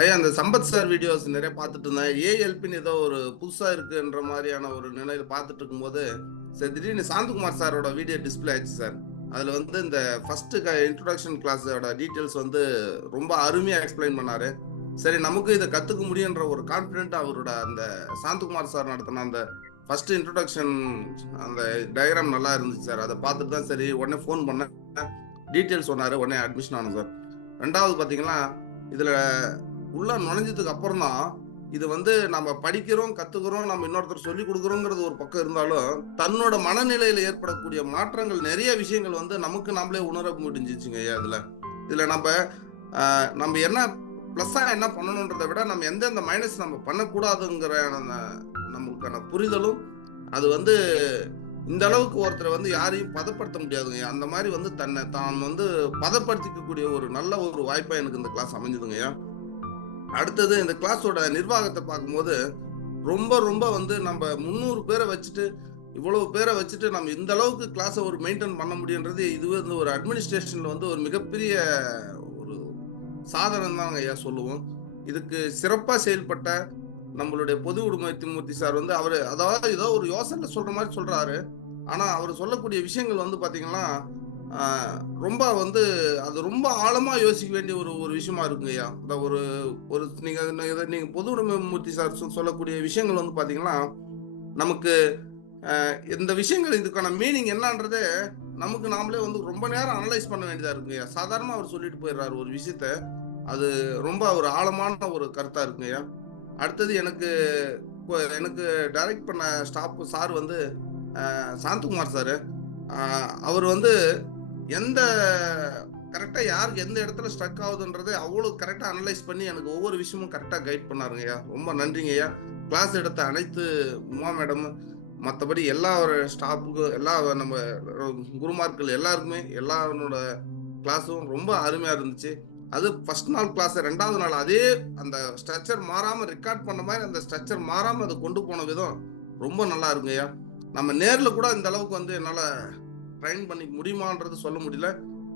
ஐயா அந்த Sampath sir videos நிறைய பார்த்துட்டு இருந்தேன். ஏஎல்பின்னு ஏதோ ஒரு புதுசா இருக்குன்ற மாதிரியான ஒரு நிலையில பார்த்துட்டு இருக்கும்போது சரி திடீர்னு சாந்தகுமார் சாரோட வீடியோ டிஸ்பிளே ஆச்சு சார் அதுல வந்து இந்த ஃபர்ஸ்ட் இன்ட்ரோடக்ஷன் கிளாஸோட டீட்டெயில்ஸ் வந்து ரொம்ப அருமையா எக்ஸ்பிளைன் பண்ணாரு. சரி நமக்கு இதை கத்துக்க முடியுன்ற ஒரு கான்பிடென்ட் அவரோட அந்த சாந்தகுமார் சார் நடத்தின அந்த ஃபர்ஸ்ட் இன்ட்ரோடக்ஷன் அந்த டயக்ராம் நல்லா இருந்துச்சு சார் அதை பார்த்துட்டு தான் சரி உடனே ஃபோன் பண்ணேன். டீட்டெயில்ஸ் சொன்னார் உடனே அட்மிஷன் ஆனோம் சார் ரெண்டாவது பார்த்தீங்கன்னா இதில் உள்ள நுழைஞ்சதுக்கு அப்புறம் தான் இது வந்து நம்ம படிக்கிறோம் கத்துக்கிறோம் நம்ம இன்னொருத்தர் சொல்லி கொடுக்குறோங்கிறது ஒரு பக்கம் இருந்தாலும் தன்னோட மனநிலையில ஏற்படக்கூடிய மாற்றங்கள் நிறைய விஷயங்கள் வந்து நமக்கு நாமளே உணர முடிஞ்சிச்சுங்க ஐயா இதுல. இதுல நம்ம நம்ம என்ன ப்ளஸ்ஸா என்ன பண்ணணுன்றதை விட நம்ம எந்தெந்த மைனஸ் நம்ம பண்ணக்கூடாதுங்கிற அந்த நமக்கான புரிதலும் அது வந்து இந்த அளவுக்கு ஒருத்தரை வந்து யாரையும் பதப்படுத்த முடியாதுங்க அந்த மாதிரி வந்து தன்னை தான் வந்து பதப்படுத்திக்கக்கூடிய ஒரு நல்ல ஒரு வாய்ப்பா எனக்கு இந்த கிளாஸ் அமைஞ்சதுங்கய்யா அடுத்தது இந்த கிளாஸோட நிர்வாகத்தை பார்க்கும்போது ரொம்ப ரொம்ப வந்து நம்ம முந்நூறு பேரை வச்சுட்டு இவ்வளவு பேரை வச்சுட்டு நம்ம இந்த அளவுக்கு கிளாஸை ஒரு மெயின்டைன் பண்ண முடியுன்றது இதுவே வந்து ஒரு அட்மினிஸ்ட்ரேஷன்ல வந்து ஒரு மிகப்பெரிய ஒரு சாதனம் தாங்க ஐயா சொல்லுவோம். இதுக்கு சிறப்பாக செயல்பட்ட நம்மளுடைய பொது உடுமூர்த்தி சார் வந்து அவர் அதாவது ஏதோ ஒரு யோசனை சொல்ற மாதிரி சொல்றாரு. ஆனால் அவர் சொல்லக்கூடிய விஷயங்கள் வந்து பார்த்தீங்கன்னா ரொம்ப வந்து அது ரொம்ப ஆழமாக யோசிக்க வேண்டிய ஒரு ஒரு விஷயமா இருக்குங்க ஐயா. இந்த ஒரு ஒரு நீங்கள் இதை பொது பொது உடைமைமூர்த்தி சார் சொல்லக்கூடிய விஷயங்கள் வந்து பார்த்தீங்கன்னா நமக்கு இந்த விஷயங்கள் இதுக்கான மீனிங் என்னன்றதே நமக்கு நாமளே வந்து ரொம்ப நேரம் அனலைஸ் பண்ண வேண்டியதா இருக்குங்க ஐயா. அவர் சொல்லிட்டு போயிடுறாரு ஒரு விஷயத்த. அது ரொம்ப ஒரு ஆழமான ஒரு கருத்தாக இருக்குங்க ஐயா. அடுத்தது எனக்கு இப்போ எனக்கு டைரக்ட் பண்ண ஸ்டாப் சார் வந்து சாந்தகுமார் சார். அவர் வந்து எந்த கரெக்டாக யாருக்கு எந்த இடத்துல ஸ்ட்ரக் ஆகுதுன்றதை அவ்வளோ கரெக்டாக அனலைஸ் பண்ணி எனக்கு ஒவ்வொரு விஷயமும் கரெக்டாக கைட் பண்ணாருங்க ஐயா. ரொம்ப நன்றிங்க ஐயா. கிளாஸ் எடுத்த அனைத்து உமா மேடம் மற்றபடி எல்லா ஸ்டாஃபுக்கும் எல்லா நம்ம குருமார்கள் எல்லாருக்குமே எல்லாரோட கிளாஸும் ரொம்ப அருமையாக இருந்துச்சு. அது ஃபர்ஸ்ட் நாள் கிளாஸ் ரெண்டாவது நாள் அதே அந்த ஸ்ட்ரக்சர் மாறாமல் ரெக்கார்ட் பண்ண மாதிரி அந்த ஸ்ட்ரக்சர் மாறாமல் அதை கொண்டு போன விதம் ரொம்ப நல்லா இருக்குங்கய்யா நம்ம நேரில் கூட இந்த அளவுக்கு வந்து என்னால் ட்ரைன் பண்ணிக்க முடியுமான்றது சொல்ல முடியல.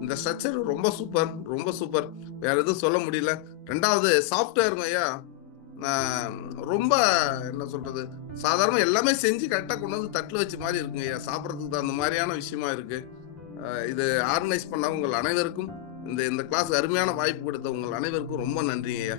இந்த ஸ்ட்ரக்சர் ரொம்ப சூப்பர் ரொம்ப சூப்பர் வேற எதுவும் சொல்ல முடியல. ரெண்டாவது சாஃப்ட்வேருங்க ஐயா ரொம்ப என்ன சொல்றது சாதாரண எல்லாமே செஞ்சு கரெக்டாக கொண்டு வந்து தட்டில் வச்ச மாதிரி இருக்குங்க ஐயா. சாப்பிட்றதுக்கு அந்த மாதிரியான விஷயமா இருக்கு. இது ஆர்கனைஸ் பண்ண உங்கள் அனைவருக்கும் இந்த இந்த கிளாஸ் அருமையான வாய்ப்பு கொடுத்த உங்கள் அனைவருக்கும் ரொம்ப நன்றிங்க ஐயா.